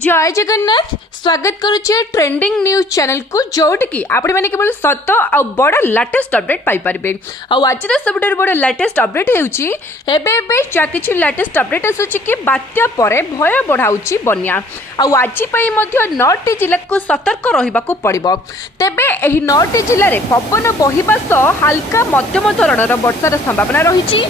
जय जगन्नाथ स्वागत करुचे ट्रेंडिंग न्यूज चैनल को जोट की आपण माने केवल सत आ बड़ लेटेस्ट अपडेट पाई परबे। आज सब बड़ लेटेस्ट अपडेट हेउची एबे किछि लेटेस्ट अपडेट आसुची कि बात्या परे भय बढ़ाउची बन्या आज पई मध्य 9टी जिला को सतर्क रहिबा को पड़िबो। तेबे एही 9टी जिल्ला रे पवन बहिबा सह हल्का मध्यम धरणर वर्षार संभावना रहिची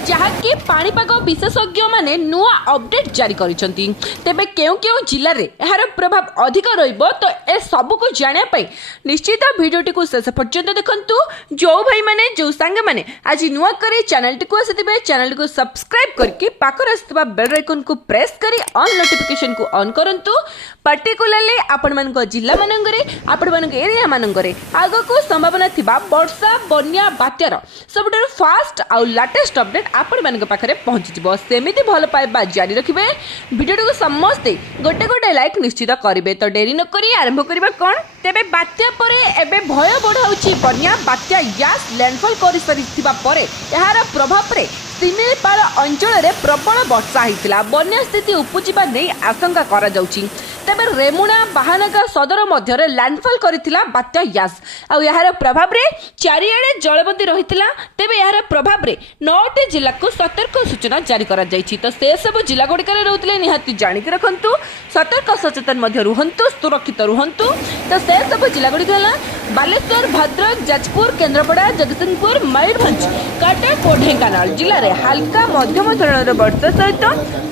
जहाँकि पाणीपाग विशेषज्ञ माने नुआ अपडेट जारी करिसंती। तेबे केउ केउ जिल्ला रे एहार प्रभाव अधिक रहिबो तो ए सब को जानिया पई निश्चित वीडियोटी को शेष पर्यंत देखंतु। जो भाई माने जो संग माने आज नुआ करी चैनल को आसीबे चैनल को सब्सक्राइब करके पाखर आस्तबा बेल आइकन को प्रेस करी ऑल नोटिफिकेशन को ऑन करंतु। पर्टिकुलरली आपण मानक जिल्ला मानंगरे आपण मानक एरिया मानंगरे आगो को संभावना थिबा वर्षा बन्या बात्यार सबटर फास्ट आ लेटेस्ट अपडेट आपण मानक पाखरे पहुंची जिवो। सेमिति भल पाइबा जारी रखिबे। वीडियो को समस्ते गोटे गोटे लाइक निश्चित करिवे। तो देरी न करी आरंभ करिबा कोन। तेबे बात्या परे एबे भय बढ़ाउची बन्या बात्या यास लैंडफॉल करि सरिथिबा परे एहार प्रभाव रे सिमिलपाल अंचल रे प्रबल वर्षा होइतिला। बन्या स्थिति उपजिबा नै आशंका करा जाउची। तेबे रेमुणा बाहानगा सदर मध्य लैंडफॉल करथिला बात्या यास आ यार प्रभाव रे चारिआडे जलबंदी रहितिला। तेबे यार प्रभाव रे 9टी जिला को सतर्क सूचना जारी करा जायछि। तो से सब जिला गुड़िकर रहउतले निहाती जानि के रखंतु। सतर्क सचेतन मध्य रुहंतु सुरक्षित रुहंतु। तो से सब जिला गुड़िक हला बालेश्वर भद्रक जाजपुर केन्द्रापड़ा जगतसिंहपुर मयूरभंज कटक और ढेंकानाल जिले में हल्का मध्यम धरणर वर्षा सहित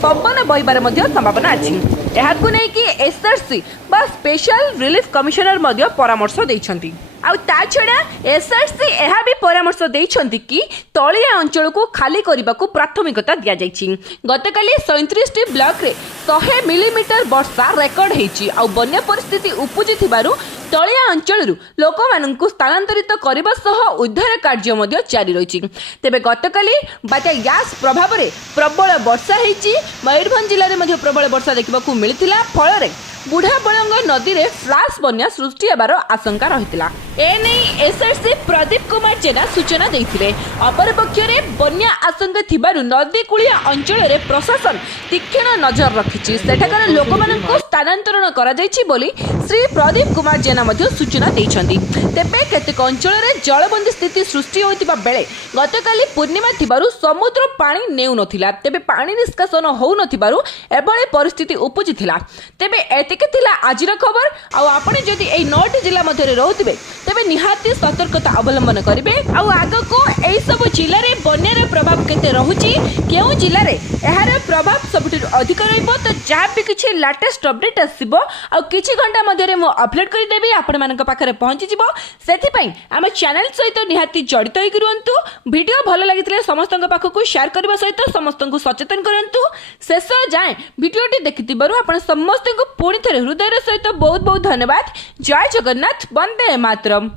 पवन बहिबार संभावना अच्छी। एहाकु नै कि एसआरसी बा स्पेशल रिलीफ कमिशनर मध्य परामर्श दैछंती। आउ ता छड़ा एसआरसी एहा भी परामर्श दैछंती कि तलिया अंचल को खाली करने को प्राथमिकता दिया जायछि। गतकाली 37टी ब्लॉक रे 100 मिलीमीटर वर्षा रेकर्ड हेछि। आउ बन्या परिस्थिति उपजि थिबारु तलिया अंचल लोक माननकु स्थानांतरित करबा सह उद्धार कार्य मध्य जारी रहिछि। तेबे गतकाली बात्या यास प्रभाव रे प्रबल वर्षा हेछि। मयूरभंज जिले में मध्य प्रबल वर्षा देखा मिलथिला। फल रे बुढ़ा बलंग नदी रे फ्लाश बन्या सृष्टि हेबार आशंका रहितिला। एने एसआरसी प्रदीप कुमार जेना सूचना देथिले। अपर पक्ष रे बन्या आशंका थिबारु नदी कुलिया अंचल रे प्रशासन तीक्ष्ण नजर रखिछि। सेठाकर लोक माननकु स्थानांतरण करा जायछि बोली श्री प्रदीप कुमार जेना मध्य सूचना दैछंती। तेबे केतेक अंचल रे जलबंदी स्थिति सृष्टि होइतिबा बेले गतकाली पूर्णिमा थिबारु समुद्र पानी नेउ नथिला। तेबे पानी निष्कासन होउ नथिबारु एबळे परिस्थिति उपजिथिला। तेबे एतिके थिला आजिर खबर। आ आपण जदि एई 9टी जिल्ला मध्ये रहउतिबे तेबे निहाती सतर्कता अवलंबन करिवे। आ आगको एई सब जिल्ला रे बन्यार प्रभाव केते रहुची केउ जिल्ला रे एहार प्रभाव सबटु अधिक रहइबो। तो जहाँ भी किछि लेटेस्ट अपडेट आसीबो आ किछि घंटा मध्ये रे मो अपलोड करि देबी आपण मानक पाखरे पहुंची जिवो। सेथि पई हम चैनल सहित निहाती जडित होई रहंतु। वीडियो भलो लागितले समस्तक पाखकु शेयर करबा सहित समस्तक सचेतन करंतु। शेष जाए वीडियोटी देखिथिबारु आपण समस्तक पुणी थे हृदय सहित बहुत बहुत धन्यवाद। जय जगन्नाथ, वंदे मातरम।